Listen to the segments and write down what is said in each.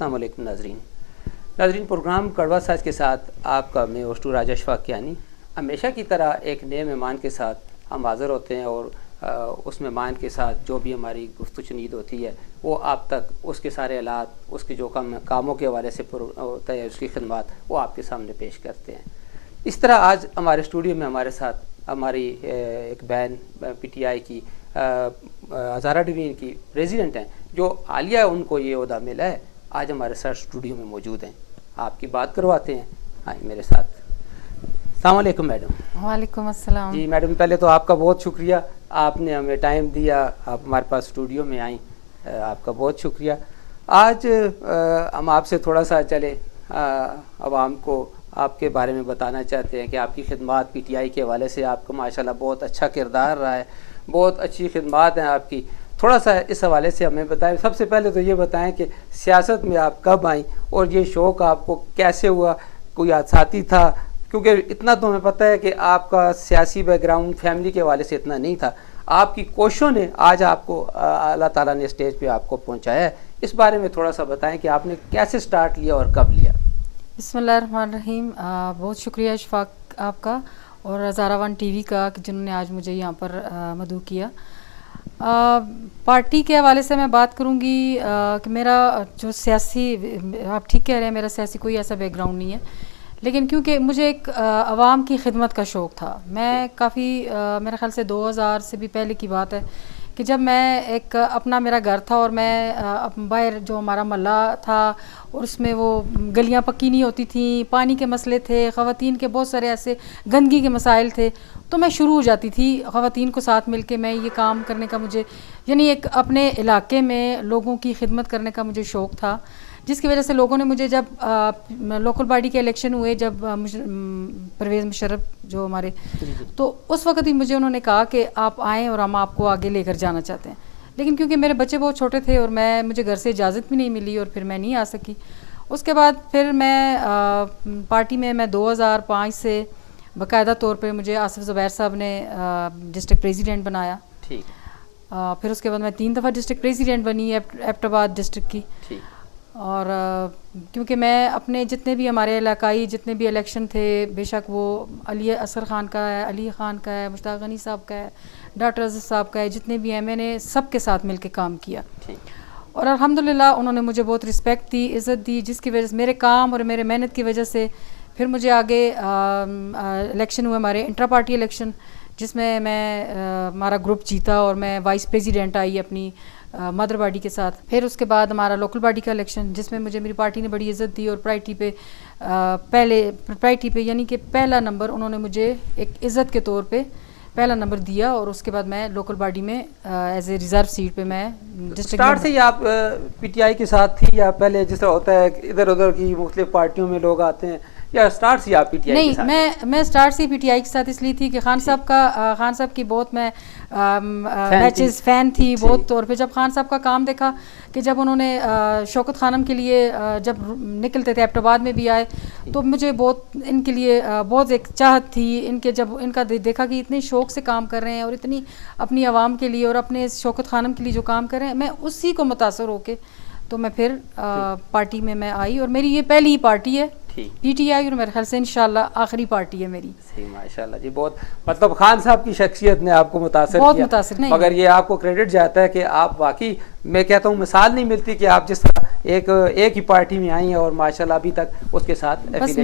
अस्सलाम वालेकुम नाजरीन प्रोग्राम कड़वा साज के साथ आपका मैं होस्टू राजा शफाकियानी हमेशा की तरह एक नए मेहमान के साथ हम हाज़िर होते हैं और उस मेहमान के साथ जो भी हमारी गुफ्तगू चुनीद होती है वो आप तक उसके सारे हालात उसके जो कामों के हवाले से होता है उसकी खिदमत वो आपके सामने पेश करते हैं। इस तरह आज हमारे स्टूडियो में हमारे साथ हमारी एक बहन PTI की हज़ारा डिवीज़न की प्रेसिडेंट हैं जो हालिया उनको ये ओहदा मिला है, आज हमारे साथ स्टूडियो में मौजूद हैं। आपकी बात करवाते हैं, आए मेरे साथ। अस्सलाम वालेकुम मैडम। वालेकुम अस्सलाम। जी मैडम, पहले तो आपका बहुत शुक्रिया, आपने हमें टाइम दिया, आप हमारे पास स्टूडियो में आई, आपका बहुत शुक्रिया। आज हम आपसे थोड़ा सा चले आवाम को आपके बारे में बताना चाहते हैं कि आपकी खिदमत PTI के हवाले से आपका माशाल्लाह बहुत अच्छा किरदार रहा है, बहुत अच्छी खिदमत हैं आपकी। थोड़ा सा इस हवाले से हमें बताएं। सबसे पहले तो ये बताएं कि सियासत में आप कब आई और ये शौक़ आपको कैसे हुआ, कोई साथी था? क्योंकि इतना तो हमें पता है कि आपका सियासी बैकग्राउंड फैमिली के हवाले से इतना नहीं था, आपकी कोशिशों ने आज आपको अल्लाह ताला ने स्टेज पे आपको पहुंचाया है। इस बारे में थोड़ा सा बताएं कि आपने कैसे स्टार्ट लिया और कब लिया। बिस्मिल्लाहिर्रहमानिर्रहीम। बहुत शुक्रिया इशफाक आपका और हज़ारा वन TV का कि जिन्होंने आज मुझे यहाँ पर मदऊ किया। पार्टी के हवाले से मैं बात करूँगी कि मेरा जो सियासी, आप ठीक कह रहे हैं, मेरा सियासी कोई ऐसा बैकग्राउंड नहीं है, लेकिन क्योंकि मुझे एक आवाम की खिदमत का शौक़ था। मैं काफ़ी मेरे ख़्याल से 2000 से भी पहले की बात है कि जब मैं एक अपना मेरा घर था और मैं बाहर जो हमारा मोहल्ला था और उसमें वो गलियां पक्की नहीं होती थी, पानी के मसले थे, ख़वातीन के बहुत सारे ऐसे गंदगी के मसाइल थे, तो मैं शुरू हो जाती थी ख़वातीन को साथ मिलके मैं ये काम करने का, मुझे यानी एक अपने इलाके में लोगों की खिदमत करने का मुझे शौक़ था, जिसकी वजह से लोगों ने मुझे जब लोकल बॉडी के इलेक्शन हुए, जब परवेज़ मुशर्रफ जो हमारे, तो उस वक्त ही मुझे उन्होंने कहा कि आप आएँ और हम आपको आगे लेकर जाना चाहते हैं। लेकिन क्योंकि मेरे बच्चे बहुत छोटे थे और मुझे घर से इजाज़त भी नहीं मिली और फिर मैं नहीं आ सकी। उसके बाद फिर मैं पार्टी में मैं 2005 से बाकायदा तौर पर मुझे आसिफ ज़ुबैर साहब ने डिस्ट्रिक्ट प्रेसिडेंट बनाया। ठीक। फिर उसके बाद मैं 3 दफ़ा डिस्ट्रिक्ट प्रेसिडेंट बनी एबटाबाद डिस्ट्रिक्ट की। ठीक। और क्योंकि मैं अपने जितने भी हमारे इलाकाई जितने भी इलेक्शन थे, बेशक वो अली असगर ख़ान का है, अली ख़ान का है, मुश्ताक गनी साहब का है, डॉक्टर अज़ीज़ साहब का है, जितने भी हैं, मैंने सब के साथ मिल के काम किया। और अल्हम्दुलिल्लाह उन्होंने मुझे बहुत रिस्पेक्ट दी, इज़्ज़त दी, जिसकी वजह से मेरे काम और मेरे मेहनत की वजह से फिर मुझे आगे इलेक्शन हुए, हमारे इंट्रा पार्टी इलेक्शन, जिसमें हमारा ग्रुप जीता और मैं वाइस प्रेसिडेंट आई अपनी मदर बॉडी के साथ। फिर उसके बाद हमारा लोकल बॉडी का इलेक्शन, जिसमें मुझे मेरी पार्टी ने बड़ी इज़्ज़त दी और प्रायोरिटी पे यानी कि पहला नंबर उन्होंने मुझे एक इज़्ज़त के तौर पे पहला नंबर दिया। और उसके बाद मैं लोकल बॉडी में एज ए रिज़र्व सीट पे मैं डिस्ट्रिक्ट। स्टार्ट से ही आप PTI के साथ थी या पहले जिस तरह होता है इधर उधर की मुख्तलिफ पार्टियों में लोग आते हैं, या स्टार्ट से आप PTI नहीं, के साथ? मैं स्टार्ट से PTI के साथ इसलिए थी कि खान साहब की बहुत मैं मैचेस फ़ैन थी बहुत। तौर पे जब खान साहब का काम देखा कि जब उन्होंने शौकत खानम के लिए जब निकलते थे, एबटाबाद में भी आए, तो मुझे बहुत इनके लिए बहुत एक चाहत थी इनके, जब इनका देखा कि इतने शौक़ से काम कर रहे हैं और इतनी अपनी आवाम के लिए और अपने शौकत खानम के लिए जो काम कर रहे हैं, मैं उसी को मुतासर होके तो मैं फिर पार्टी में मैं आई। और मेरी ये पहली ही पार्टी है PTI और मेरे ख्याल से इंशाल्लाह आखिरी पार्टी है मेरी। सही, माशाल्लाह जी। बहुत मतलब खान साहब की शख्सियत ने आपको मुतासर बहुत किया, मुतासर नहीं, मगर ये आपको क्रेडिट जाता है कि आप वाकई, मैं कहता हूँ मिसाल नहीं मिलती कि आप जिस तरह एक ही पार्टी में आई हैं और माशाल्लाह अभी तक उसके साथ बस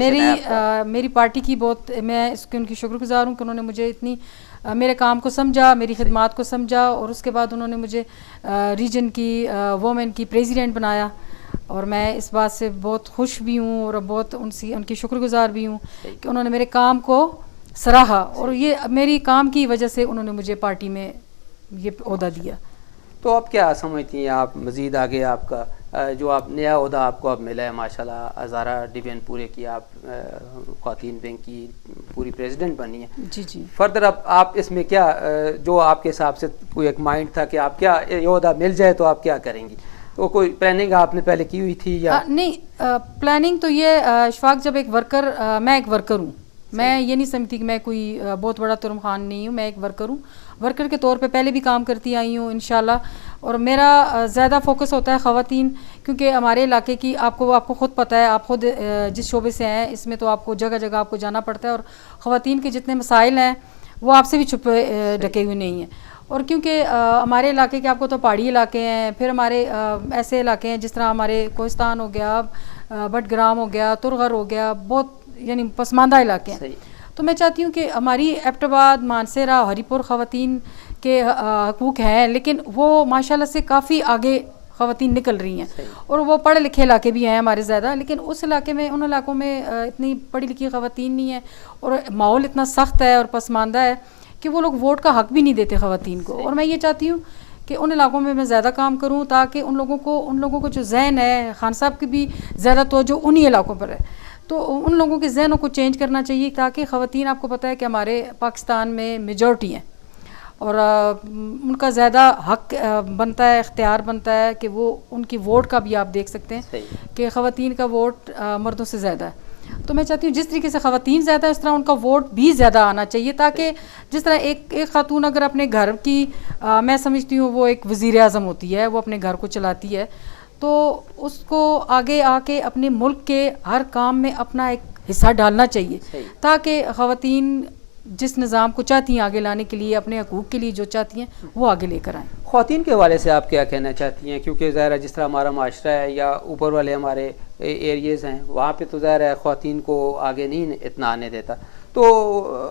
मेरी पार्टी की बहुत मैं इसकी उनकी शुक्रगुजार हूँ कि उन्होंने मुझे इतनी मेरे काम को समझा, मेरी खिदमत को समझा, और उसके बाद उन्होंने मुझे रीजन की वोमेन की प्रेसिडेंट बनाया। और मैं इस बात से बहुत खुश भी हूँ और बहुत उनकी शुक्रगुजार भी हूँ कि उन्होंने मेरे काम को सराहा और ये मेरी काम की वजह से उन्होंने मुझे पार्टी में ये ओहदा दिया। तो आप क्या समझती हैं, आप मज़ीद आगे आपका जो आप नया ओहदा आपको अब मिला है, माशाल्लाह हज़ारा डिवीज़न पूरे की आप ख़वातीन बैंक की पूरी प्रेसिडेंट बनी है। जी जी। फर्दर अब आप इसमें क्या, जो आपके हिसाब से कोई एक माइंड था कि आप क्या ये ओहदा मिल जाए तो आप क्या करेंगी, तो कोई प्लानिंग आपने पहले की हुई थी या नहीं? प्लानिंग तो ये इशफाक, जब एक वर्कर, मैं एक वर्कर हूँ, मैं ये नहीं समझती कि मैं कोई बहुत बड़ा तुरम खान नहीं हूँ। मैं एक वर्कर हूँ, वर्कर के तौर पे पहले भी काम करती आई हूँ इंशाल्लाह। और मेरा ज़्यादा फोकस होता है ख़वातीन, क्योंकि हमारे इलाके की आपको ख़ुद पता है, आप ख़ुद जिस शोबे से हैं इसमें तो आपको जगह जगह आपको जाना पड़ता है, और ख़वातीन के जितने मसाइल हैं वो आपसे भी छुपे ढके हुए नहीं हैं। और क्योंकि हमारे इलाके के आपको तो पहाड़ी इलाके हैं, फिर हमारे ऐसे इलाके हैं जिस तरह हमारे कोहिस्तान हो गया, बटग्राम हो गया, तुरगर हो गया, बहुत यानी पसमानदा इलाके हैं। तो मैं चाहती हूँ कि हमारी एबटाबाद, मानसेरा, हरीपुर ख़वातीन के हकूक़ हैं, लेकिन वो माशाल्लाह से काफ़ी आगे ख़वातीन निकल रही हैं, और वो पढ़े लिखे इलाके भी हैं हमारे ज़्यादा, लेकिन उस इलाके में, उन इलाकों में इतनी पढ़ी लिखी ख़वातीन नहीं है, और माहौल इतना सख्त है और पसमानदा है कि वो लोग वोट का हक भी नहीं देते ख़वातीन को। और मैं ये चाहती हूँ कि उन इलाकों में मैं ज़्यादा काम करूँ, ताकि उन लोगों को जो जहन है, खान साहब की भी ज़्यादा तवज्जो उन्हीं इलाकों पर है, तो उन लोगों के जहनों को चेंज करना चाहिए, ताकि ख़वातीन, आपको पता है कि हमारे पाकिस्तान में मेजॉरिटी हैं, और उनका ज़्यादा हक बनता है, इख्तियार बनता है कि वो उनकी वोट का भी आप देख सकते हैं कि ख़वातीन का वोट मर्दों से ज़्यादा है। तो मैं चाहती हूँ जिस तरीके से ख़वातीन ज़्यादा है, उस तरह उनका वोट भी ज़्यादा आना चाहिए, ताकि जिस तरह एक खातून अगर अपने घर की मैं समझती हूँ वो एक वज़ीर आज़म होती है, वो अपने घर को चलाती है, तो उसको आगे आके अपने मुल्क के हर काम में अपना एक हिस्सा डालना चाहिए, ताकि ख़वातीन जिस निज़ाम को चाहती हैं आगे लाने के लिए, अपने हकूक़ के लिए जो चाहती हैं वो आगे लेकर आएँ। ख़वातीन के हवाले से आप क्या कहना चाहती हैं? क्योंकि ज़ाहिर है जिस तरह हमारा माशरा है या ऊपर वाले हमारे एरियाज़ हैं, वहाँ पे तो ज़ाहिर है ख़वातीन को आगे नहीं इतना आने देता, तो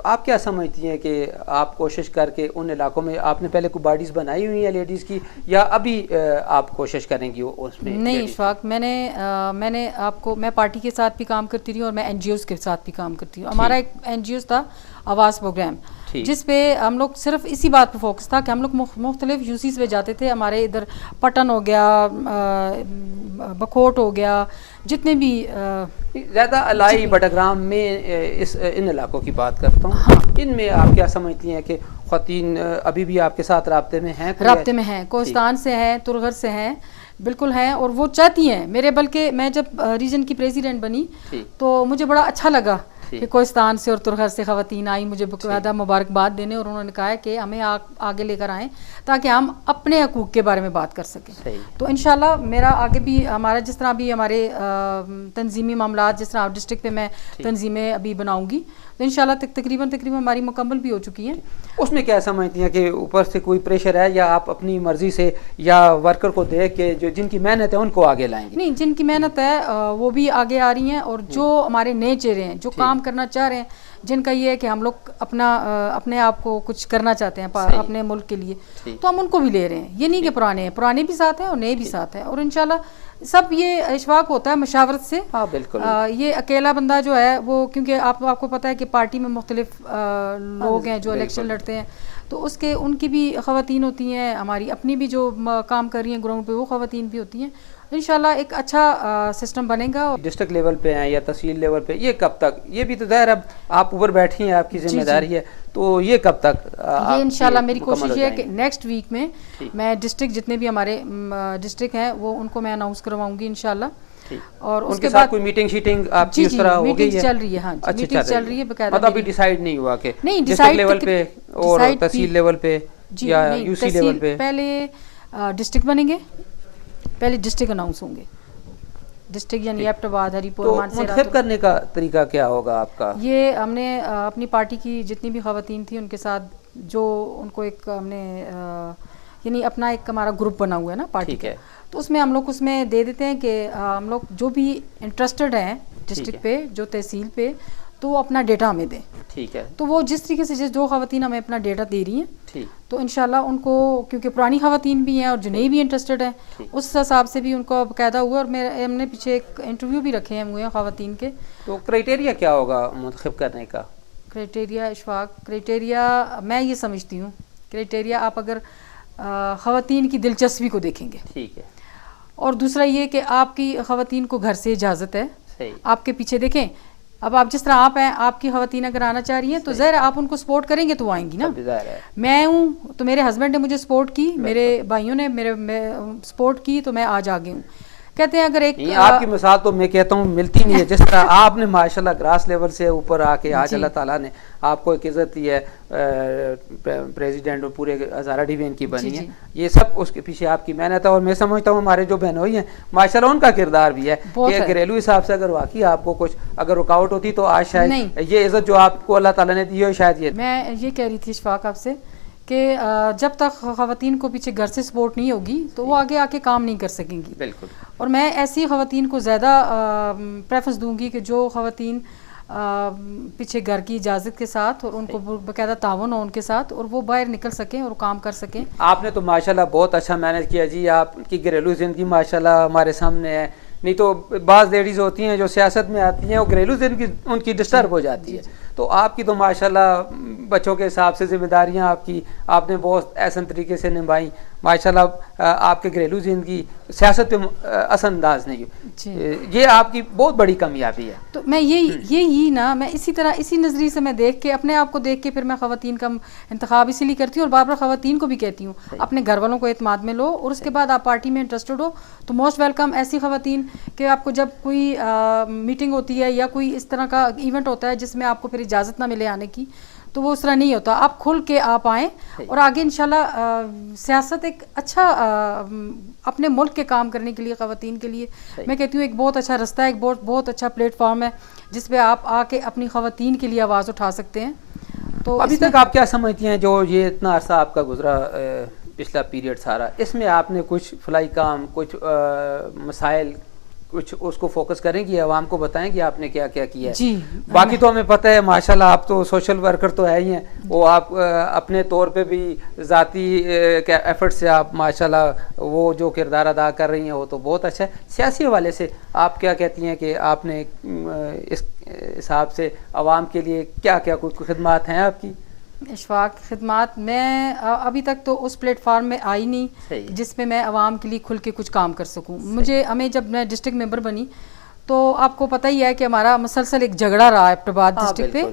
आप क्या समझती हैं कि आप कोशिश करके उन इलाकों में, आपने पहले कोई बॉडीज़ बनाई हुई हैं लेडीज़ की, या अभी आप कोशिश करेंगी उसमें? नहीं, इशफाक, मैंने आपको, मैं पार्टी के साथ भी काम करती रही हूँ और मैं NGOs के साथ भी काम करती हूँ। हमारा एक NGOs था, आवाज़ प्रोग्राम, जिस पे हम लोग सिर्फ इसी बात पे फोकस था कि हम लोग मुख्तलिफ यूसीज पे जाते थे। हमारे इधर पटन हो गया, बखोट हो गया, जितने भी ज़्यादा अलाई बटग्राम में इन इलाकों की बात करता हूँ। हाँ। इनमें आप क्या समझती हैं कि ख़वातीन अभी भी आपके साथ राब्ते में हैं? राब्ते में हैं, कोहिस्तान से हैं, तुरगर से हैं, बिल्कुल हैं, और वो चाहती हैं मेरे, बल्कि मैं जब रीजन की प्रेसिडेंट बनी तो मुझे बड़ा अच्छा लगा कि कोहिस्तान से और तुरगर से ख़वातीन आई मुझे बकायदा मुबारकबाद देने, और उन्होंने कहा है कि हमें आगे लेकर आएँ ताकि हम अपने हकूक़ के बारे में बात कर सकें। तो इंशाल्लाह मेरा आगे भी, हमारा जिस तरह भी हमारे तंजीमी मामलात, जिस तरह डिस्ट्रिक्ट पे मैं तंजीमें अभी बनाऊँगी, तो इंशाल्लाह तकरीबन हमारी मुकम्मल भी हो चुकी हैं। उसमें क्या समझती हैं कि ऊपर से कोई प्रेशर है, या आप अपनी मर्जी से या वर्कर को देख के जो जिनकी मेहनत है उनको आगे लाएंगे? नहीं, जिनकी मेहनत है वो भी आगे आ रही हैं, और जो हमारे नए चेहरे हैं, जो काम करना चाह रहे हैं, जिनका ये है कि हम लोग अपने आप को कुछ करना चाहते हैं अपने मुल्क के लिए, तो हम उनको भी ले रहे हैं। ये नहीं कि पुराने भी साथ हैं और नए भी साथ हैं, और इंशाल्लाह सब ये इशफाक होता है मशावरत से। हाँ बिल्कुल। ये अकेला बंदा जो है वो, क्योंकि आपको पता है कि पार्टी में मुख्तलिफ लोग हैं जो इलेक्शन लड़ते हैं, तो उसके उनकी भी ख़वातीन होती हैं, हमारी अपनी भी जो काम कर रही हैं ग्राउंड पे वो ख़वातीन भी होती हैं। इंशाल्लाह एक अच्छा सिस्टम बनेगा। डिस्ट्रिक्ट लेवल पे हैं या तहसील लेवल पे, ये कब तक, ये भी तो ज़ाहिर अब आप ऊपर बैठी हैं, आपकी जिम्मेदारी है, तो ये कब तक? ये इंशाल्लाह मेरी कोशिश है कि नेक्स्ट वीक में मैं डिस्ट्रिक्ट, जितने भी हमारे डिस्ट्रिक्ट हैं वो उनको मैं अनाउंस करवाऊंगी इंशाल्लाह, और उसके बाद कोई मीटिंग शीटिंग आपकी उस तरह हो गई है? चल रही है। हाँ, मीटिंग चल रही है बकायदा। मतलब अभी डिसाइड नहीं हुआ कि नहीं, डिस्ट्रिक्ट लेवल पे और तहसील लेवल पे या यूसी लेवल पे? पहले डिस्ट्रिक्ट बनेंगे, पहले डिस्ट्रिक्ट अनाउंस होंगे, डिस्ट्रिक्ट यानी एबटाबाद, हरीपुर, मानसेरा। मुंतखब करने का तरीका क्या होगा आपका? ये हमने अपनी पार्टी की जितनी भी ख़वातीन थी उनके साथ, जो उनको एक हमने यानी अपना एक हमारा ग्रुप बना हुआ है ना पार्टी का, तो उसमें हम लोग उसमें दे देते हैं कि हम लोग जो भी इंटरेस्टेड हैं डिस्ट्रिक्ट पे, जो तहसील पे, तो वो अपना डेटा हमें दें। ठीक है। तो वो जिस तरीके से जो ख़वातीन हमें अपना डेटा दे रही हैं, तो इंशाल्लाह उनको, क्योंकि पुरानी ख़वातीन भी हैं और जो नई भी इंटरेस्टेड हैं, उस हिसाब से भी उनको बाकायदा हुआ। और हमने पीछे एक इंटरव्यू भी रखे हुए हैं ख़वातीन के। तो क्राइटेरिया क्या होगा मुंतखब करने का? क्राइटेरिया इशफाक, क्राइटेरिया मैं ये समझती हूँ, क्राइटेरिया आप अगर ख़वातीन की दिलचस्पी को देखेंगे, ठीक है, और दूसरा ये कि आपकी ख़वातीन को घर से इजाज़त है, आपके पीछे देखें। अब आप जिस तरह आप हैं, आपकी ख़वातीन अगर आना चाह रही हैं तो ज़रा आप उनको सपोर्ट करेंगे तो वो आएंगी ना। मैं हूँ तो मेरे हस्बैंड ने मुझे सपोर्ट की, मेरे भाइयों ने मेरे सपोर्ट की, तो मैं आज आगे हूँ। कहते हैं अगर एक नहीं, आपकी मिसाल तो मैं कहता हूँ मिलती नहीं है। जिस तरह आपने माशाल्लाह ग्रास लेवल से ऊपर आके आज जी। अल्लाह ताला ने आपको एक इज्जत दी है, प्रेसिडेंट और पूरे हज़ारा डिवीजन की बनी जी, है, जी। ये सब उसके पीछे आपकी मेहनत है। और मैं समझता हूँ हमारे जो बहनोई हैं माशाल्लाह उनका किरदार भी है बहुत कि है। घरेलू हिसाब से अगर वाकई आपको कुछ अगर रुकावट होती तो आज शायद नहीं। ये इज्जत जो आपको अल्लाह ताला ने दी हो शायद ये मैं ये कह रही थी इशफाक आपसे कि जब तक ख़वातीन को पीछे घर से सपोर्ट नहीं होगी तो वो आगे आके काम नहीं कर सकेंगी। बिल्कुल। और मैं ऐसी ख़वातीन को ज़्यादा प्रेफरेंस दूंगी कि जो ख़वातीन पीछे घर की इजाज़त के साथ और उनको बाकायदा तावन हो उनके साथ और वो बाहर निकल सकें और काम कर सकें। आपने तो माशाल्लाह बहुत अच्छा मैनेज किया जी। आपकी घरेलू ज़िंदगी माशाल्लाह हमारे सामने है। नहीं तो बाज़ लेडीज़ होती हैं जो सियासत में आती हैं, वो घरेलू ज़िंदगी उनकी डिस्टर्ब हो जाती है। तो आपकी तो माशाल्लाह बच्चों के हिसाब से जिम्मेदारियां आपकी आपने बहुत एहसन तरीके से निभाई माशाल्लाह। आपके घरेलू ज़िंदगी सियासत पे असरअंदाज नहीं हुई, ये आपकी बहुत बड़ी कामयाबी है। तो मैं यही ना, मैं इसी तरह इसी नज़रिए से मैं देख के अपने आप को देख के फिर मैं ख़वातीन का इंतखाब इसीलिए करती हूँ और बार बार ख़वातीन को भी कहती हूँ अपने घर वालों को एतमाद में लो और उसके बाद आप पार्टी में इंटरेस्टेड हो तो मोस्ट वेलकम। ऐसी ख़वातीन कि आपको जब कोई मीटिंग होती है या कोई इस तरह का इवेंट होता है जिसमें आपको फिर इजाज़त ना मिले आने की, तो वो उस तरह नहीं होता। आप खुल के आप आएँ और आगे इंशाल्लाह सियासत एक अच्छा अपने मुल्क के काम करने के लिए ख़वातीन के लिए मैं कहती हूँ एक बहुत अच्छा रास्ता है, एक बहुत अच्छा प्लेटफॉर्म है जिस पे आप आके अपनी ख़वातीन के लिए आवाज़ उठा सकते हैं। तो अभी तक आप क्या समझती हैं जो ये इतना अरसा आपका गुजरा पिछला पीरियड सारा, इसमें आपने कुछ फलाई काम, कुछ मसाइल, कुछ उसको फोकस करेंगी, आवाम को बताएंगी आपने क्या क्या किया है? जी। बाकी तो हमें पता है माशाल्लाह आप तो सोशल वर्कर तो है ही हैं, वो आप अपने तौर पे भी ज़ाती एफर्ट से आप माशाल्लाह वो जो किरदार अदा कर रही हैं वो तो बहुत अच्छा है। सियासी हवाले से आप क्या कहती हैं कि आपने इस हिसाब से आवाम के लिए क्या क्या कुछ खिदमात हैं आपकी? इशफाक खिदमात मैं अभी तक तो उस प्लेटफार्म में आई नहीं जिसमें मैं आवाम के लिए खुल के कुछ काम कर सकूं। हमें जब मैं डिस्ट्रिक्ट मेंबर बनी तो आपको पता ही है कि हमारा मुसलसल एक झगड़ा रहा है एबटाबाद डिस्ट्रिक्ट पे,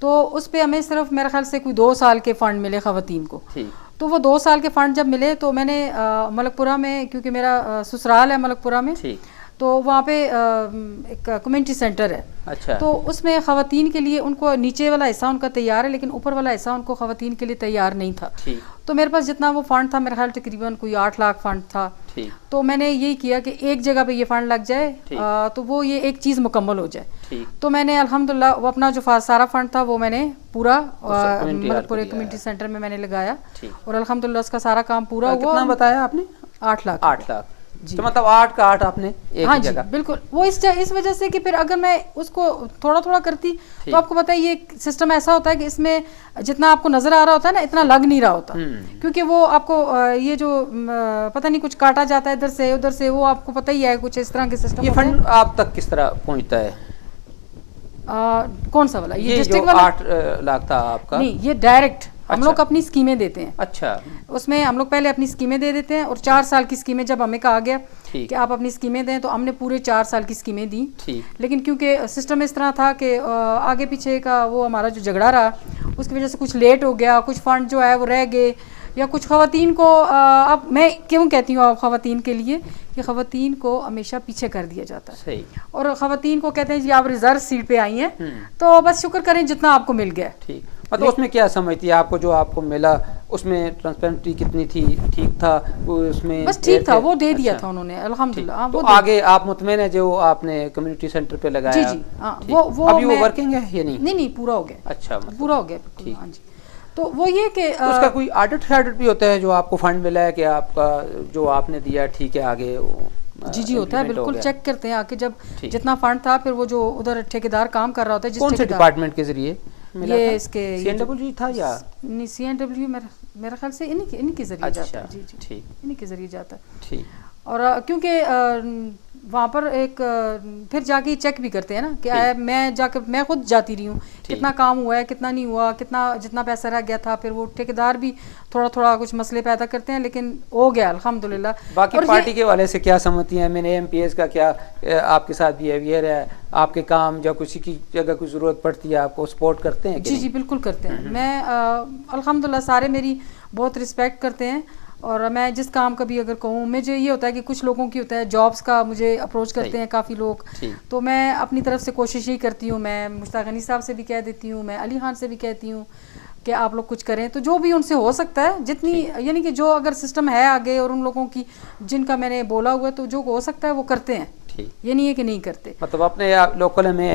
तो उस पे हमें सिर्फ मेरे ख्याल से कोई 2 साल के फंड मिले ख़वातीन को। तो वो 2 साल के फंड जब मिले तो मैंने मलकपुरा में, क्योंकि मेरा ससुराल है मलकपुरा में, तो वहाँ पे एक कम्युनिटी सेंटर है। अच्छा। तो उसमें ख़वातीन के लिए उनको नीचे वाला हिस्सा उनका तैयार है लेकिन ऊपर वाला हिस्सा उनको ख़वातीन के लिए तैयार नहीं था। तो मेरे पास जितना वो फंड था मेरे ख्याल तकरीबन कोई 8 लाख फंड था। तो मैंने यही किया कि एक जगह पे ये फंड लग जाए तो वो ये एक चीज़ मुकम्मल हो जाए। तो मैंने अल्हम्दुलिल्लाह वो अपना जो सारा फंड था वो मैंने पूरा मतलब पूरे कम्युनिटी सेंटर में मैंने लगाया और अल्हम्दुलिल्लाह उसका सारा काम पूरा हुआ। कितना बताया आपने? 8 लाख। 8 लाख तो मतलब 8 का 8 आपने एक हाँ जगह। बिल्कुल। वो इस वजह से कि फिर अगर मैं उसको थोड़ा थोड़ा करती तो आपको पता है ये सिस्टम ऐसा होता है कि इसमें जितना आपको नजर आ रहा होता है ना इतना लग नहीं रहा होता, क्योंकि वो आपको ये जो पता नहीं कुछ काटा जाता है इधर से उधर से, वो आपको पता ही है कुछ इस तरह के सिस्टम। ये फंड आप तक किस तरह पहुंचता है? कौन सा वाला? ये डिस्ट्रिक्ट वाला 8 लाख था आपका? नहीं, ये डायरेक्ट हम लोग अपनी स्कीमें देते हैं। अच्छा। उसमें हम लोग पहले अपनी स्कीमें दे देते हैं और 4 साल की स्कीमें जब हमें कहा गया कि आप अपनी स्कीमें दें तो हमने पूरे 4 साल की स्कीमें दी। लेकिन क्योंकि सिस्टम इस तरह था कि आगे पीछे का वो हमारा जो झगड़ा रहा उसकी वजह से कुछ लेट हो गया, कुछ फंड जो है वो रह गए, या कुछ ख़वातीन को अब मैं क्यों कहती हूँ ख़वातीन के लिए कि ख़वातीन को हमेशा पीछे कर दिया जाता है। सही। और ख़वातीन को कहते हैं जी आप रिजर्व सीट पे आई हैं तो बस शुक्र करें जितना आपको मिल गया। ठीक, मतलब उसमें क्या समझती है आपको जो आपको मिला उसमें ट्रांसपेरेंसी कितनी थी? ठीक था उसमें? बस ठीक था, वो दे दिया था उन्होंने अल्हम्दुलिल्लाह। तो आगे आप मुतमईन है जो आपने कम्युनिटी सेंटर पे लगाया? जी जी हाँ, वो अभी वो वर्किंग है या नहीं? नहीं पूरा हो गया। अच्छा, पूरा हो गया। हाँ जी। तो वो ये कि उसका कोई ऑडिट भी होता है जो आपको फंड मिला है कि आपका जो आपने दिया ठीक है आगे? जी होता है, बिल्कुल चेक करते हैं आके जब जितना फंड था फिर वो जो उधर ठेकेदार काम कर रहा होता है जिस कौन से डिपार्टमेंट के जरिए मिला ये था? इसके CNW था या नहीं? CNW मेरा ख्याल से इन्हीं के जरिए जाता है। जी जी ठीक, इन्हीं के जरिए जाता है। ठीक। और क्योंकि वहाँ पर एक फिर जाके चेक भी करते हैं ना कि मैं खुद जाती रही हूँ कितना काम हुआ है कितना नहीं हुआ, कितना जितना पैसा रह गया था, फिर वो ठेकेदार भी थोड़ा थोड़ा कुछ मसले पैदा करते हैं लेकिन हो गया अल्हम्दुलिल्लाह। बाकी पार्टी के वाले से क्या समझती हैं? मैंने MPS का क्या आपके साथ बिहेवियर है? आपके काम जब किसी की जगह कोई ज़रूरत पड़ती है आपको सपोर्ट करते हैं? जी जी बिल्कुल करते हैं। मैं अल्हम्दुलिल्लाह सारे मेरी बहुत रिस्पेक्ट करते हैं और मैं जिस काम का भी अगर कहूँ, मुझे ये होता है कि कुछ लोगों की होता है जॉब्स का, मुझे अप्रोच करते हैं काफ़ी लोग, तो मैं अपनी तरफ से कोशिश ही करती हूँ। मैं मुश्ताक गनी साहब से भी कह देती हूँ, मैं अली खान से भी कहती हूँ कि आप लोग कुछ करें, तो जो भी उनसे हो सकता है, जितनी यानी कि जो अगर सिस्टम है आगे और उन लोगों की जिनका मैंने बोला हुआ है, तो जो हो सकता है वो करते हैं, ये नहीं है कि नहीं करते। मतलब अपने लोकल में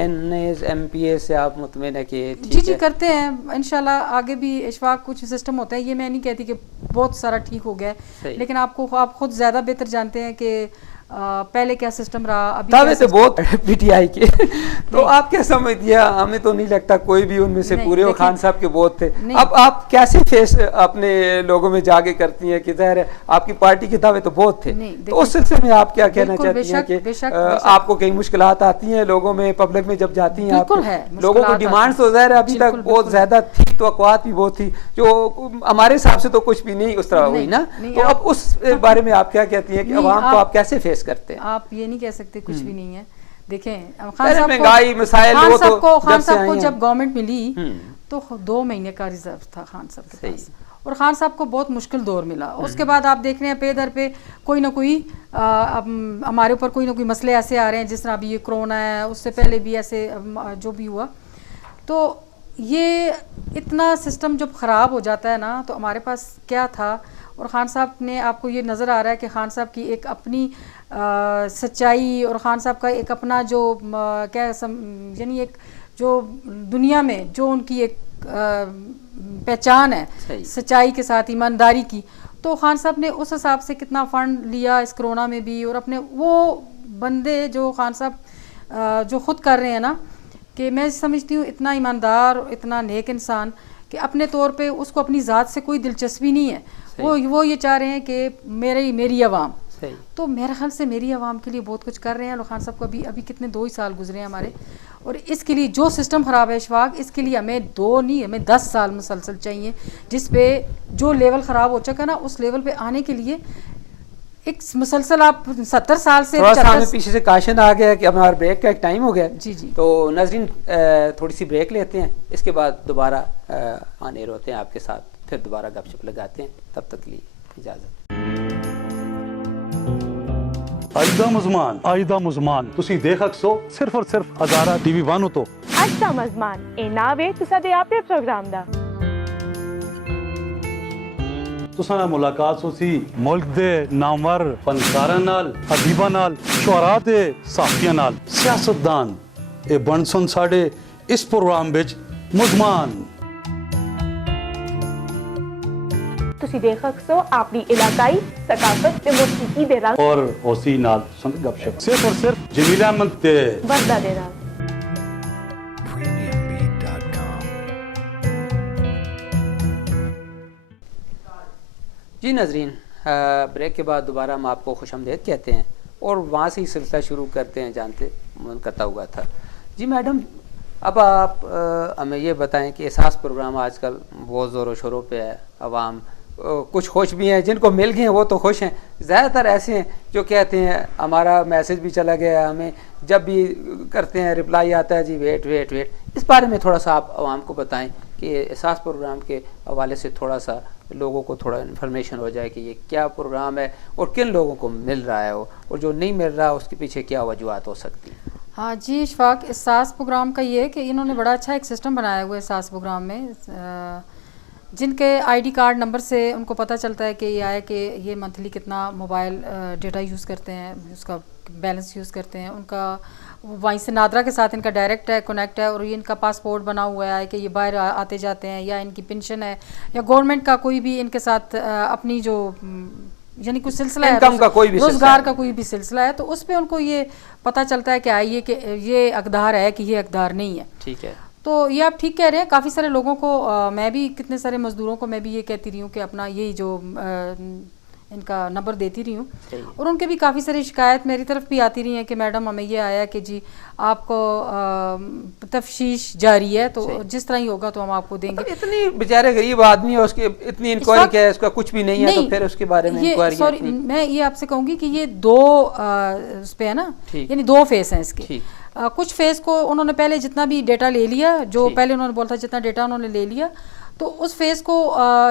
MPA से आप मुतमिन है कि जी करते हैं इंशाल्लाह। आगे भी इशफाक कुछ सिस्टम होता है, ये मैं नहीं कहती कि बहुत सारा ठीक हो गया है, लेकिन आप खुद ज़्यादा बेहतर जानते हैं कि पहले क्या सिस्टम रहा, अभी दावे तो बहुत PTI के तो आप क्या समझती है? हमें तो नहीं लगता कोई भी उनमें से पूरे वो खान साहब के बहुत थे। अब आप कैसे फेस अपने लोगों में जाके करती हैं कि ज़ाहिर है आपकी पार्टी के दावे तो बहुत थे, तो उस सिलसिले में आप क्या कहना चाहती हैं कि आपको कई मुश्किलात आती हैं लोगों में, पब्लिक में जब जाती हैं आप, लोगों को डिमांड्स तो ज़ाहिर अभी तक बहुत ज़्यादा थी, तवक्कुआत भी बहुत थी, जो हमारे हिसाब से तो कुछ भी नहीं उस तरह हुई ना, तो अब उस बारे में आप क्या कहती हैं कि अवाम को आप कैसे फेस करते हैं? आप ये नहीं कह सकते कुछ भी नहीं है। देखें, खान साहब को जब गवर्नमेंट मिली तो 2 महीने का रिजर्व था खान साहब के पास, और खान साहब को बहुत मुश्किल दौर मिला। उसके बाद आप देख रहे हैं पे दर पे कोई ना कोई हमारे ऊपर कोई ना कोई मसले ऐसे आ रहे हैं, जिस तरह अभी ये कोरोना है, उससे पहले भी ऐसे जो भी हुआ, तो ये इतना सिस्टम जब ख़राब हो जाता है ना, तो हमारे पास क्या था। और ख़ान साहब ने, आपको ये नज़र आ रहा है कि ख़ान साहब की एक अपनी सच्चाई और ख़ान साहब का एक अपना जो यानी एक जो दुनिया में जो उनकी एक पहचान है सच्चाई के साथ, ईमानदारी की, तो ख़ान साहब ने उस हिसाब से कितना फ़ंड लिया इस कोरोना में भी। और अपने वो बंदे जो ख़ान साहब जो ख़ुद कर रहे हैं ना, कि मैं समझती हूँ इतना ईमानदार और इतना नेक इंसान कि अपने तौर पे उसको अपनी ज़ात से कोई दिलचस्पी नहीं है, वो ये चाह रहे हैं कि मेरी आवाम, तो मेरे ख्याल से मेरी आवाम के लिए बहुत कुछ कर रहे हैं। और खान साहब को अभी कितने 2 ही साल गुजरे हैं हमारे, और इसके लिए जो सिस्टम ख़राब है इशफाक, इसके लिए हमें 2 नहीं, हमें 10 साल मुसलसल चाहिए, जिस पे जो लेवल ख़राब हो चुका ना, उस लेवल पे आने के लिए एक मुसलसल आप 70 साल से पीछे से काशन आ गया कि अब हमारा ब्रेक का एक टाइम हो गया। जी तो नाज़रीन थोड़ी सी ब्रेक लेते हैं, इसके बाद दोबारा आने होते हैं आपके साथ, फिर दोबारा गपशप लगाते हैं। तब तक के लिए इजाज़त। आइदा मुज़मान तुसी देख सो सिर्फ और सिर्फ हज़ारा TV 1 तो आइदा मुज़मान ए नावे तुसा दे आपे प्रोग्राम दा तुसा नाल मुलाकात होसी मुल्क दे नामवर फनकारां नाल, अदीबां नाल, शुअरा ते साफियां नाल, सियासतदान ए बनसन साडे इस प्रोग्राम विच मुज़मान। तुसी देख सो अपनी इलाकाई सकाफत ते मौसीकी दे रंग और ओसी नाल संग गपशप सिर्फ और सिर्फ जमील अहमद ते वर्दा दे रंग। जी नाज़रीन, ब्रेक के बाद दोबारा हम आपको खुशामदीद कहते हैं और वहाँ से ही सिलसिला शुरू करते हैं जानते मन करता हुआ था। जी मैडम, अब आप हमें ये बताएं कि एहसास प्रोग्राम आजकल बहुत ज़ोरों शोरों पे है, आवाम कुछ खुश भी हैं, जिनको मिल गए हैं वो तो खुश हैं, ज़्यादातर ऐसे हैं जो कहते हैं हमारा मैसेज भी चला गया, हमें जब भी करते हैं रिप्लाई आता है जी वेट वेट वेट। इस बारे में थोड़ा सा आप आवाम को बताएं कि एहसास प्रोग्राम के हवाले से थोड़ा सा लोगों को थोड़ा इन्फॉर्मेशन हो जाए कि ये क्या प्रोग्राम है और किन लोगों को मिल रहा है, और जो नहीं मिल रहा उसके पीछे क्या वजूहत हो सकती है। हाँ जी इशफाक, एहसास प्रोग्राम का ये है कि इन्होंने बड़ा अच्छा एक सिस्टम बनाया हुआ है एहसास प्रोग्राम में, जिनके ID कार्ड नंबर से उनको पता चलता है कि ये आया कि ये मंथली कितना मोबाइल डेटा यूज़ करते हैं, उसका बैलेंस यूज़ करते हैं, उनका वहीं से नादरा के साथ इनका डायरेक्ट है, कनेक्ट है, और ये इनका पासपोर्ट बना हुआ है कि ये बाहर आते जाते हैं, या इनकी पेंशन है, या गवर्नमेंट का कोई भी इनके साथ अपनी जो यानी कुछ सिलसिला है, रोजगार का कोई भी सिलसिला है, तो उस पर उनको ये पता चलता है कि आइए कि ये अकदार है कि ये अकदार नहीं है। ठीक है, तो ये आप ठीक कह रहे हैं। काफ़ी सारे लोगों को मैं भी कितने सारे मज़दूरों को मैं भी ये कहती रही हूँ कि अपना यही जो इनका नंबर देती रही हूँ, और उनके भी काफ़ी सारी शिकायत मेरी तरफ भी आती रही हैं कि मैडम हमें ये आया कि जी आपको तफ्शीश जारी है, तो जिस तरह ही होगा तो हम आपको देंगे। इतनी बेचारे गरीब आदमी है, उसके इतनी इंक्वायरी क्या है, उसका कुछ भी नहीं है, तो फिर उसके बारे में इंक्वायरी। सॉरी, मैं ये आपसे कहूँगी कि ये 2 उस पे है ना, यानी 2 फेस हैं इसके। कुछ फेस को उन्होंने पहले जितना भी डेटा ले लिया, जो पहले उन्होंने बोला था जितना डेटा उन्होंने ले लिया, तो उस फेज़ को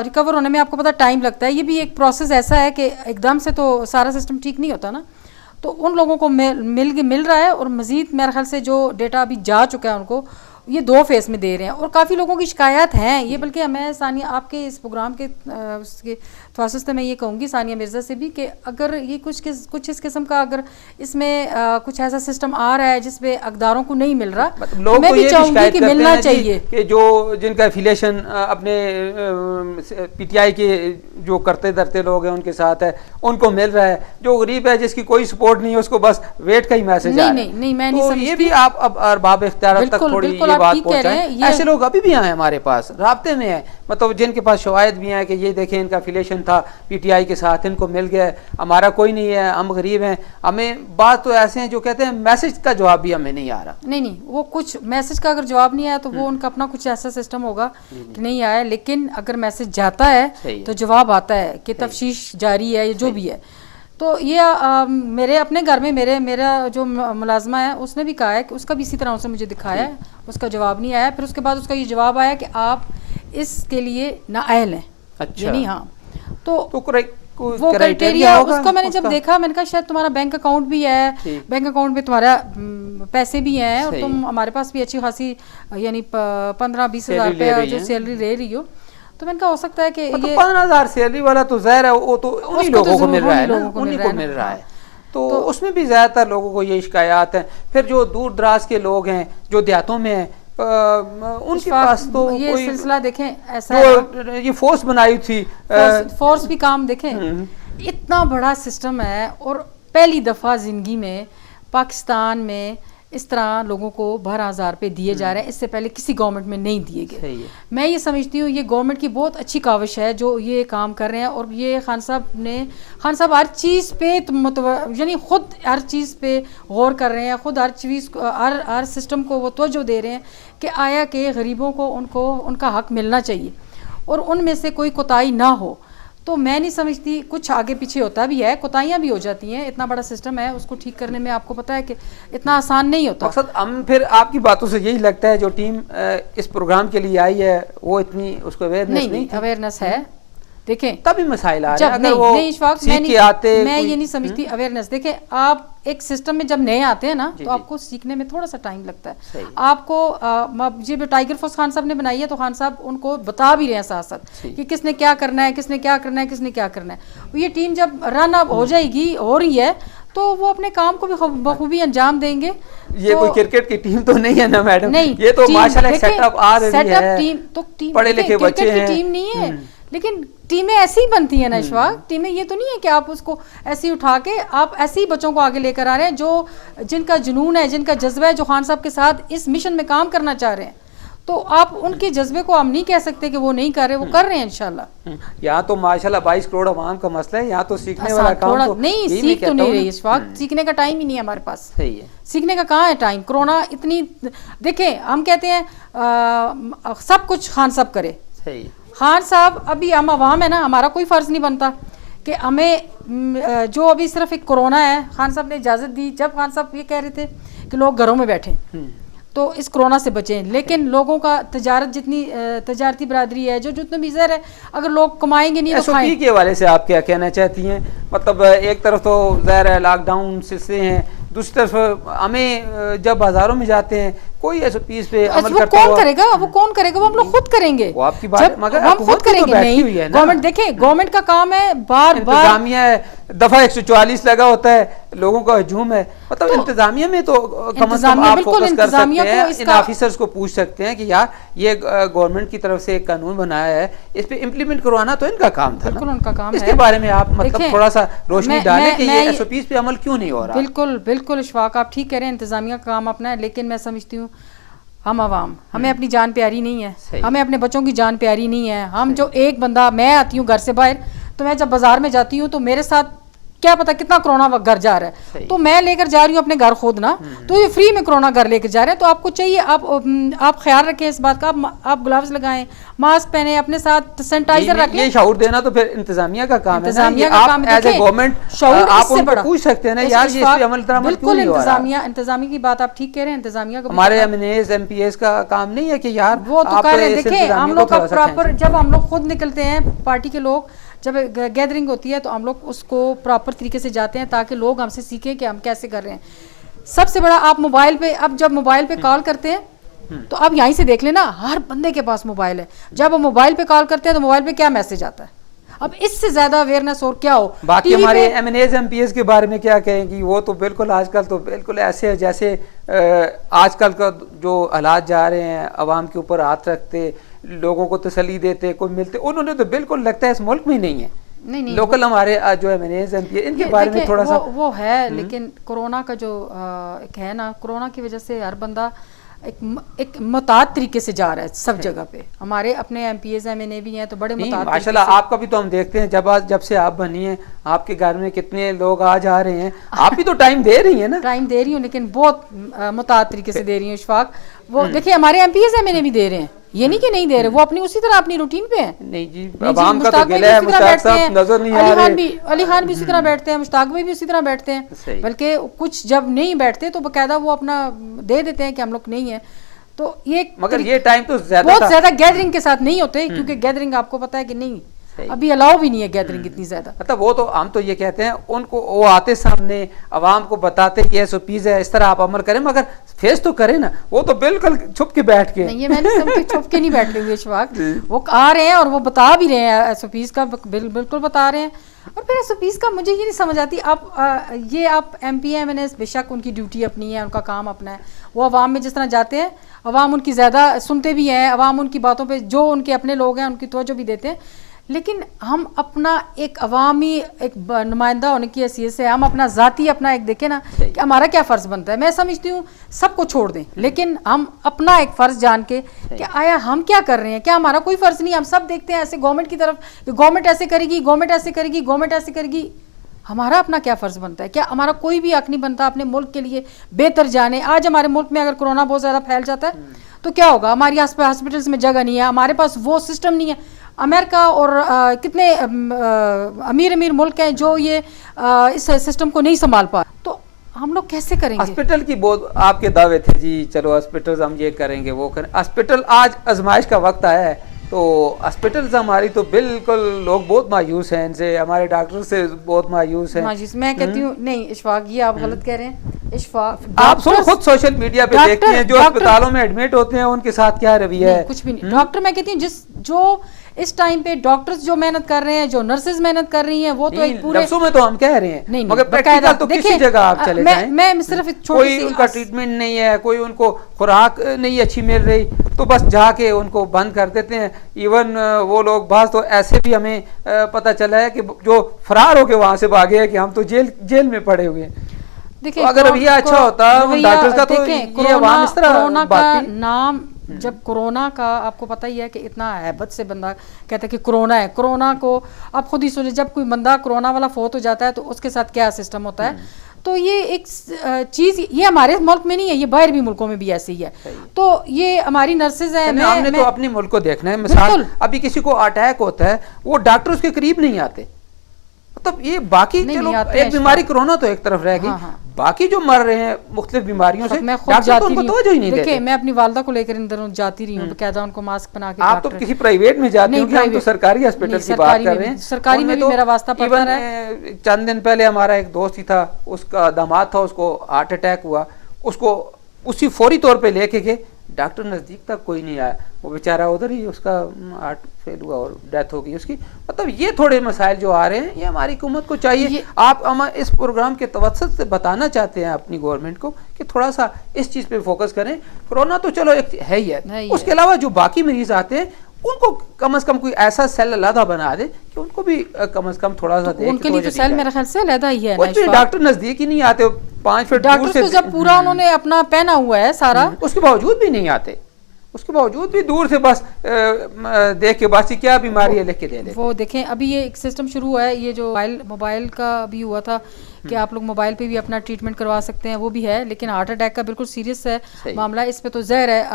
रिकवर होने में आपको पता टाइम लगता है। ये भी एक प्रोसेस ऐसा है कि एकदम से तो सारा सिस्टम ठीक नहीं होता ना। तो उन लोगों को मिल रहा है, और मज़ीद मेरे ख्याल से जो डेटा अभी जा चुका है उनको ये 2 फेज़ में दे रहे हैं। और काफ़ी लोगों की शिकायत हैं ये, बल्कि मैं सानिया आपके इस प्रोग्राम के उसके वास्ते मैं ये कहूँगी सानिया मिर्ज़ा से भी कि अगर ये कुछ इस किस्म का अगर इसमें कुछ ऐसा सिस्टम आ रहा है जिसमें अकदारों को नहीं मिल रहा, मतलब तो मैं भी चाहूँगी कि मिलना चाहिए कि जो जिनका एफिलिएशन अपने पीटीआई के जो करते धरते लोग हैं उनके साथ है उनको मिल रहा है, जो गरीब है जिसकी कोई सपोर्ट नहीं है उसको बस वेट का ही मैसेज आ रहा है। नहीं, मैं नहीं समझती। ये भी आप अब अरबाब इख्तियार तक थोड़ी ये बात पहुंचाएं। ऐसे लोग अभी भी हैं हमारे पास, राब्ते में हैं, मतलब जिनके पास शवाहिद भी हैं कि ये देखें इनका एफिलिएशन था पीटीआई के साथ, इनको मिल गया है, हमारा कोई नहीं है, हम गरीब हैं। हमें बात तो ऐसे हैं जो कहते हैं मैसेज का जवाब भी हमें नहीं आ रहा। नहीं, वो कुछ मैसेज का अगर जवाब नहीं आया तो वो उनका अपना कुछ ऐसा सिस्टम होगा कि नहीं आया, लेकिन अगर मैसेज जाता है तो जवाब आता है कि तफ्तीश जारी है, जो भी है। तो ये मेरे अपने घर में मेरा जो मुलाजमा है उसने भी कहा है कि उसका भी इसी तरह उसने मुझे दिखाया है, उसका जवाब नहीं आया। फिर उसके बाद उसका ये जवाब आया कि आप इसके लिए नाअहल हैं। अच्छा। यानी हाँ, तो वो क्राइटेरिया उसका मैंने जब देखा मैंने कहा शायद तुम्हारा बैंक अकाउंट भी है, बैंक अकाउंट में तुम्हारा पैसे भी हैं और तुम हमारे पास भी अच्छी खासी यानी 15-20 हज़ार रुपया जो सैलरी ले रही हो। तो मैंने कहा हो सकता है कि ये 15,000 सैलरी वाला तो ज़ाहिर है वो तो उन्हीं लोगों को मिल रहा है ना, उन्हीं को मिल रहा है। तो उसमें भी ज़्यादातर लोगों को ये शिकायत है। फिर जो दूर दराज के लोग हैं जो देहातों में हैं उनके पास तो ये सिलसिला देखें ऐसा जो ये फोर्स बनाई थी, फोर्स भी काम देखें, इतना बड़ा सिस्टम है और पहली दफ़ा ज़िंदगी में पाकिस्तान में इस तरह लोगों को 12,000 रुपये दिए जा रहे हैं। इससे पहले किसी गवर्नमेंट में नहीं दिए गए। मैं ये समझती हूँ ये गवर्नमेंट की बहुत अच्छी काविश है जो ये काम कर रहे हैं। और ये खान साहब हर चीज़ पे यानी खुद हर चीज़ पे गौर कर रहे हैं, खुद हर चीज़ हर सिस्टम को वो तवज्जो दे रहे हैं कि आया कि गरीबों को उनका हक मिलना चाहिए और उनमें से कोई कोताही ना हो। तो मैं नहीं समझती, कुछ आगे पीछे होता भी है, कोताहियाँ भी हो जाती हैं, इतना बड़ा सिस्टम है उसको ठीक करने में आपको पता है कि इतना आसान नहीं होता। मकसद हम फिर आपकी बातों से यही लगता है जो टीम इस प्रोग्राम के लिए आई है वो इतनी उसको अवेयरनेस नहीं अवेयरनेस है। देखें तभी मसाइल आ रहे हैं। अगर वो सीख के आते मैं ये नहीं समझती अवेयरनेस। देखें आप एक सिस्टम में जब नए आते हैं ना तो आपको सीखने में थोड़ा सा टाइम लगता है। आपको ये टाइगर फोर्स खान साहब ने बनाई है तो खान साहब उनको बता भी रहे हैं साथ साथ कि किसने क्या करना है, किसने क्या करना है, किसने क्या करना है। ये टीम जब रन अप हो जाएगी, हो रही है, तो वो अपने काम को भी बखूबी अंजाम देंगे। ये कोई क्रिकेट की टीम तो नहीं है ना मैडम, नहीं, ये तो माशाल्लाह सेटअप आ रही है। टीम पढ़े लिखे बच्चे हैं, टीम नहीं है लेकिन टीमें ऐसी ही बनती हैं ना इशफाक। टीमें ये तो नहीं है कि आप उसको ऐसे ही उठा के आप ऐसे ही बच्चों को आगे लेकर आ रहे हैं जो जिनका जुनून है, जिनका जज्बा है, जो खान साहब के साथ इस मिशन में काम करना चाह रहे हैं। तो आप उनके जज्बे को हम नहीं कह सकते कि वो नहीं कर रहे, वो कर रहे हैं इंशाल्लाह। यहाँ तो माशाल्लाह 22 करोड़ अवाम का मसला है, यहाँ तो सीखने वाला काम तो नहीं, सीख तो नहीं रही इस वक्त, सीखने का टाइम ही नहीं है हमारे पास। सही है, सीखने का कहाँ है टाइम। कोरोना इतनी देखें, हम कहते हैं सब कुछ खान साहब करे। सही, खान साहब अभी हम अवाम है ना, हमारा कोई फ़र्ज़ नहीं बनता कि हमें जो अभी सिर्फ एक कोरोना है, खान साहब ने इजाज़त दी। जब खान साहब ये कह रहे थे कि लोग घरों में बैठें तो इस कोरोना से बचें, लेकिन लोगों का तजारती बरादरी है जो जितने भी ज़र है, अगर लोग कमाएंगे नहीं तो खाएं। के हवाले से आप क्या कहना चाहती हैं? मतलब एक तरफ तो ज़ाहिर है लॉकडाउन से हैं, दूसरी तरफ हमें जब बाजारों में जाते हैं कोई SOPs पे अमल करता कौन करेगा? वो कौन करेगा? वो हम लोग खुद करेंगे। वो आपकी बात, मगर हम खुद करेंगे नहीं। गवर्नमेंट देखें, गवर्नमेंट का काम है बार बार इंतजामिया है, दफा 144 लगा होता है, लोगों का हजूम है। मतलब इंतजामिया में तो कम से कम आप फोकस कर सकते हैं, इन ऑफिसर्स को पूछ सकते हैं कि यार ये गवर्नमेंट की तरफ से एक कानून बनाया है, इस पे इम्प्लीमेंट करवाना तो इनका काम था। बिल्कुल उनका काम है। इसके बारे में आप मतलब थोड़ा सा रोशनी डालें कि ये SOPs पे अमल क्यों नहीं हो रहा। बिल्कुल इशफाक, आप ठीक कह रहे हैं, इंतजामिया का काम अपना है, लेकिन मैं समझती हूँ हम आवाम, हमें अपनी जान प्यारी नहीं है, हमें अपने बच्चों की जान प्यारी नहीं है। हम जो एक बंदा, मैं आती हूँ घर से बाहर, तो मैं जब बाजार में जाती हूँ तो मेरे साथ क्या पता कितना कोरोना घर जा रहा है। तो मैं लेकर जा रही हूँ अपने घर खुद ना, तो ये फ्री में कोरोना घर लेकर जा रहे हैं। तो आपको चाहिए आप ख्याल रखें इस बात का, आप ग्लव्स लगाएं, मास्क पहने, अपने साथ सैनिटाइजर रखें। ये शऊर देना तो फिर इंतजामिया का काम है ना, इंतजामिया का काम है। एज ए गवर्नमेंट आप उनको पूछ सकते हैं ना, यार ये इस पे अमल दरामद क्यों बिल्कुल नहीं हो रहा? इंतजामिया की बात आप ठीक कह रहे हैं, इंतजामिया का हमारे एमएनएस एमपीएस का काम नहीं है कि यार वो तो आप कर रहे हैं। इस देखिए इंतजामिया हम को लोग का थोड़ा सा प्रॉपर, खींचें। जब हम लोग खुद निकलते हैं पार्टी के लोग, जब गैदरिंग होती है तो हम लोग उसको प्रॉपर तरीके से जाते हैं ताकि लोग हमसे सीखें कि हम कैसे कर रहे हैं। सबसे बड़ा, आप मोबाइल पे, अब जब मोबाइल पे कॉल करते हैं तो आप यहीं से देख लेना, हर बंदे के पास मोबाइल है। जब वो मोबाइल पे कॉल करते हैं तो मोबाइल पे क्या मैसेज आता है? अब इससे ज्यादा अवेयरनेस और क्या हो? बाकी टीवी हमारे पे- एमएनएस एमपीएस के बारे में क्या कहेंगी? वो तो बिल्कुल आजकल तो बिल्कुल ऐसे है जैसे आजकल का जो हालात जा रहे हैं, अवाम के ऊपर हाथ रखते, लोगों को तसल्ली देते, कोई मिलते, उन्होंने तो बिल्कुल लगता है इस मुल्क में ही नहीं है। नहीं लोकल हमारे जो एमएनएस एमपीएस इनके ये बारे में देखिए, थोड़ा सा वो है, लेकिन कोरोना का जो एक है ना, कोरोना की वजह से हर बंदा एक मुताद तरीके से जा रहा है सब जगह पे। हमारे अपने एमपीएस एमएनए भी हैं तो बड़े नहीं, मुताद माशाल्लाह आपका भी तो हम देखते हैं, जब से आप बनी हैं आपके घर में कितने लोग आ जा रहे हैं, आप भी तो टाइम दे रही हैं ना। टाइम दे रही हूँ, लेकिन बहुत मुताद तरीके से दे रही हूँ इशफाक। वो देखिए हमारे एमपीएस एमएनए भी दे रहे हैं, ये नहीं कि नहीं दे रहे, वो अपनी उसी तरह अपनी रूटीन पे है। नहीं जी, नहीं जी, अवाम का तो मुश्ताक भाई गिला भी है, उसी तरह मुश्ताक बैठते हैं, साहब नजर नहीं आ अली रहे। खान भी उसी तरह बैठते हैं, मुश्ताक भाई भी उसी तरह बैठते सही। हैं। बल्कि कुछ जब नहीं बैठते तो बकायदा वो अपना दे देते हैं कि हम लोग नहीं है। तो ये मगर ये टाइम तो ज्यादा बहुत था। ज्यादा गैदरिंग के साथ नहीं होते, क्योंकि गैदरिंग आपको पता है कि नहीं, अभी अलाउ भी नहीं है गैदरिंग इतनी ज्यादा। मतलब वो तो हम तो ये कहते हैं उनको, वो आते सामने अवाम को बताते कि एसओपीज है, इस तरह आप अमल करें, मगर फेस तो करें ना। वो तो बिल्कुल छुप के बैठ के, नहीं, ये मैंने समझ छुप के नहीं बैठे हुए इशफाक, वो आ रहे हैं और वो बता भी रहे हैं एसओपीज का, बिल्कुल बता रहे हैं। और फिर एसओपीज का मुझे ये नहीं समझ आती, आप एमपीएमएनएस बेशक उनकी ड्यूटी अपनी है, उनका काम अपना है, वो अवाम में जिस तरह जाते हैं, अवाम उनकी ज़्यादा सुनते भी हैं, अवाम उनकी बातों पे जो उनके अपने लोग हैं उनकी तवज्जो भी देते हैं। लेकिन हम अपना एक अवामी एक नुमाइंदा होने की हैसियत से हम अपना ज़ाती अपना एक देखें ना कि हमारा क्या फ़र्ज़ बनता है। मैं समझती हूँ सबको छोड़ दें, लेकिन हम अपना एक फ़र्ज़ जान के कि आया हम क्या कर रहे हैं, क्या हमारा कोई फ़र्ज़ नहीं। हम सब देखते हैं ऐसे गवर्नमेंट की तरफ, गवर्नमेंट ऐसे करेगी, गवर्नमेंट ऐसे करेगी, गवर्नमेंट ऐसे करेगी। हमारा अपना क्या फ़र्ज़ बनता है? क्या हमारा कोई भी हक नहीं बनता अपने मुल्क के लिए बेहतर जाने? आज हमारे मुल्क में अगर कोरोना बहुत ज़्यादा फैल जाता है तो क्या होगा? हमारी हॉस्पिटल्स में जगह नहीं है, हमारे पास वो सिस्टम नहीं है। अमेरिका और कितने अमीर मुल्क हैं जो ये इस सिस्टम को नहीं संभाल पा, तो हम लोग कैसे करेंगे? हॉस्पिटल की बहुत आपके दावे थे जी, चलो हॉस्पिटल हम ये करेंगे वो करें। हॉस्पिटल आज आजमाइश का वक्त आया है, तो हॉस्पिटल्स हमारी तो बिल्कुल लोग बहुत मायूस हैं इनसे, हमारे डॉक्टर से बहुत मायूस हैं। मायूस मैं कहती हूँ नहीं इशफाक, ये आप गलत कह रहे हैं इशफाक। आप खुद सोशल मीडिया पे देखते हैं जो अस्पतालों में एडमिट होते हैं उनके साथ क्या रवैया है। कुछ भी नहीं। डॉक्टर, मैं कहती हूँ जो इस टाइम पे डॉक्टर्स जो मेहनत कर रहे हैं, जो नर्सेज मेहनत कर रही हैं, वो तो एक पूरे लफ्ज़ों में तो हम कह रहे हैं, नहीं, मगर प्रैक्टिकल तो किसी जगह आप चले जाएं, मैं सिर्फ एक छोटी कोई सी उनका ट्रीटमेंट नहीं है, कोई उनको खुराक नहीं अच्छी मिल रही, तो बस जाके उनको बंद कर देते हैं। इवन वो लोग बात तो ऐसे भी हमें पता चला है कि जो फरार होके वहां से भागे हैं कि हम तो जेल में पड़े हुए हैं। देखिए, तो अगर रवैया अच्छा होता डॉक्टर्स का, तो ये अवाम इस तरह कोरोना का बात नाम, जब कोरोना का आपको पता ही है कि इतना हैबत से बंदा कहता है कि कोरोना है, कोरोना को आप खुद ही सोचिए, जब कोई बंदा कोरोना वाला फोत हो जाता है तो उसके साथ क्या सिस्टम होता है। तो ये एक चीज़ ये हमारे मुल्क में नहीं है, ये बाहर भी मुल्कों में भी ऐसे ही है। तो ये हमारी नर्सेज हैं, हमने तो अपने मुल्क को देखना है। मिसाल अभी किसी को अटैक होता है, वो डॉक्टर उसके करीब नहीं आते। मतलब ये बाकी चलो एक बीमारी कोरोना तो एक तरफ रह गई, बाकी जो मर रहे हैं मुख्तलिफ बीमारियों से, मैं खुद जाती रही हूँ। देखिए मैं अपनी वालदा को लेकर इंदर जाती रही हूँ, बकायदा उनको मास्क बना के। आप तो किसी प्राइवेट में जाती हैं, हम तो सरकारी हॉस्पिटल की बात कर रहे हैं। सरकारी में भी मेरा वास्ता पड़ता है। चंद दिन पहले हमारा एक दोस्त ही था, उसका दामाद था, उसको हार्ट अटैक हुआ, उसको उसी फौरी तौर पे लेके गए, डॉक्टर नज़दीक तक कोई नहीं आया, वो बेचारा उधर ही उसका हार्ट फेल हुआ और डेथ हो गई उसकी। मतलब ये थोड़े मसाइल जो आ रहे हैं, ये हमारी हुकूमत को चाहिए। आप हम इस प्रोग्राम के तवज्जुह से बताना चाहते हैं अपनी गवर्नमेंट को कि थोड़ा सा इस चीज़ पे फोकस करें। कोरोना तो चलो एक है ही है, उसके अलावा जो बाकी मरीज आते हैं उनको कम से कम कोई ऐसा सेल अलग बना दे कि उनको भी कम से कम थोड़ा सा उनके लिए तो सेल मेरे ख्याल से अलग ही है। डॉक्टर नजदीक ही नहीं आते, 5 फीट दूर से जब पूरा उन्होंने अपना पहना हुआ है सारा, उसके बावजूद भी नहीं आते। उसके बावजूद भी दूर से बस देख के बस ये क्या बीमारी है लिख के दे देते। वो देखें अभी ये एक सिस्टम शुरू हुआ है, ये जो मोबाइल का भी हुआ था कि आप लोग मोबाइल पे भी अपना ट्रीटमेंट करवा सकते हैं, वो भी है, लेकिन हार्ट अटैक का बिल्कुल सीरियस है मामला, इस पे तो जहर है,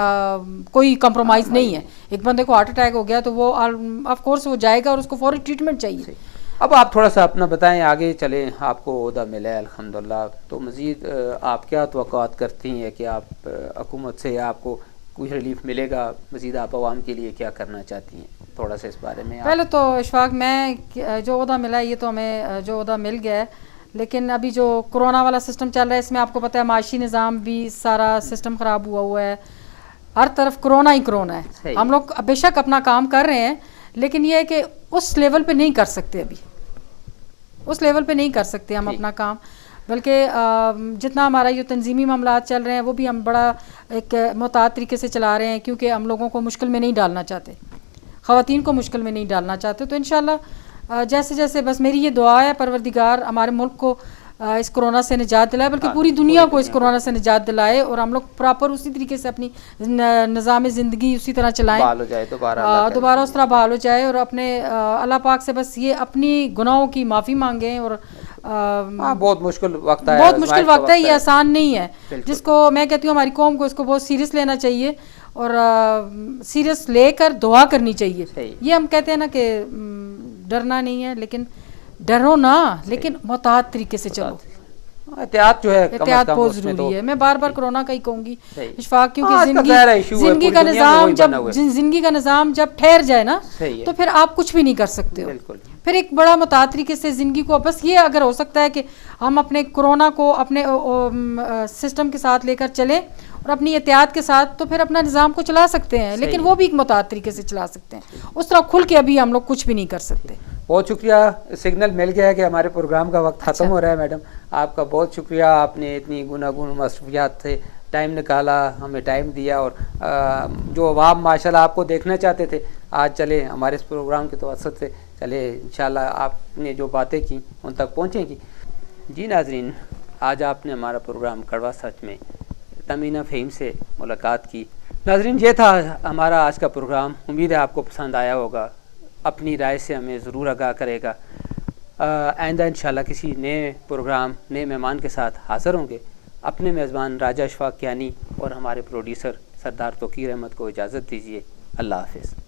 कोई कंप्रोमाइज़ नहीं है। एक बंदे को हार्ट अटैक हो गया तो वो ऑफ कोर्स वो जाएगा और उसको फौरी ट्रीटमेंट चाहिए। अब आप थोड़ा सा अपना बताएं, आगे चलें, आपको ओहदा मिला है अल्हम्दुलिल्लाह, तो मज़ीद आप क्या तवक्कुआत करती हैं कि आप हुकूमत से आपको कुछ रिलीफ मिलेगा, मज़ीद आप आवाम के लिए क्या करना चाहती हैं, थोड़ा सा इस बारे में पहले तो इशफाक, मैं जो ओहदा मिला है ये तो हमें जो ओहदा मिल गया है, लेकिन अभी जो कोरोना वाला सिस्टम चल रहा है इसमें आपको पता है माशी निज़ाम भी सारा सिस्टम ख़राब हुआ है, हर तरफ कोरोना ही कोरोना है। हम लोग बेशक अपना काम कर रहे हैं, लेकिन ये है कि उस लेवल पे नहीं कर सकते, अभी उस लेवल पे नहीं कर सकते हम अपना काम, बल्कि जितना हमारा ये तंजीमी मामलात चल रहे हैं वो भी हम बड़ा एक मुताद तरीके से चला रहे हैं, क्योंकि हम लोगों को मुश्किल में नहीं डालना चाहते, ख़वातीन को मुश्किल में नहीं डालना चाहते। तो इंशाल्लाह जैसे जैसे बस मेरी ये दुआ है परवरदिगार हमारे मुल्क को इस कोरोना से निजात दिलाए, बल्कि पूरी दुनिया को इस कोरोना से निजात दिलाए, और हम लोग प्रॉपर उसी तरीके से अपनी निज़ाम ज़िंदगी उसी तरह चलाएं, दोबारा उस तरह बहाल हो जाए, और अपने अल्लाह पाक से बस ये अपनी गुनाहों की माफ़ी मांगें। और बहुत मुश्किल वक्त है, बहुत मुश्किल वक्त है, ये आसान नहीं है, जिसको मैं कहती हूँ हमारी कौम को इसको बहुत सीरियस लेना चाहिए और सीरियस लेकर दुआ करनी चाहिए। ये हम कहते हैं ना कि डरना नहीं है, लेकिन डरो ना, लेकिन मुताद तरीके से चलो, एहतियात जो है एहतियात बहुत जरूरी है। मैं बार बार कोरोना का ही कहूंगी इशफाक, क्योंकि जिंदगी का निज़ाम जब ठहर जाए ना तो फिर आप कुछ भी नहीं कर सकते हो, फिर एक बड़ा मुताद तरीके से ज़िंदगी को, बस ये अगर हो सकता है कि हम अपने कोरोना को अपने सिस्टम के साथ लेकर चलें और अपनी एहतियात के साथ, तो फिर अपना निज़ाम को चला सकते हैं, लेकिन वो भी एक मुताद तरीके से चला सकते हैं, उस तरह खुल के अभी हम लोग कुछ भी नहीं कर सकते। बहुत शुक्रिया, सिग्नल मिल गया है कि हमारे प्रोग्राम का वक्त ख़त्म हो रहा है। मैडम आपका बहुत शुक्रिया, आपने इतनी गुनागुन मसरूफियात से टाइम निकाला, हमें टाइम दिया, और जो अवाम माशाल्लाह आपको देखना चाहते थे आज चले हमारे इस प्रोग्राम के तवस्सुत से चले, इंशाल्लाह आपने जो बातें की उन तक पहुँचेंगी। जी नाजरीन, आज आपने हमारा प्रोग्राम कड़वा सच में तमीना फ़हीम से मुलाकात की। नाजरीन, ये था हमारा आज का प्रोग्राम, उम्मीद है आपको पसंद आया होगा, अपनी राय से हमें ज़रूर आगाह करेगा। आइंदा इंशाल्लाह किसी नए प्रोग्राम, नए मेहमान के साथ हाज़िर होंगे। अपने मेज़बान राजा अशफाक कियानी और हमारे प्रोड्यूसर सरदार तोकीर अहमद को इजाज़त दीजिए। अल्लाह हाफ़िज़।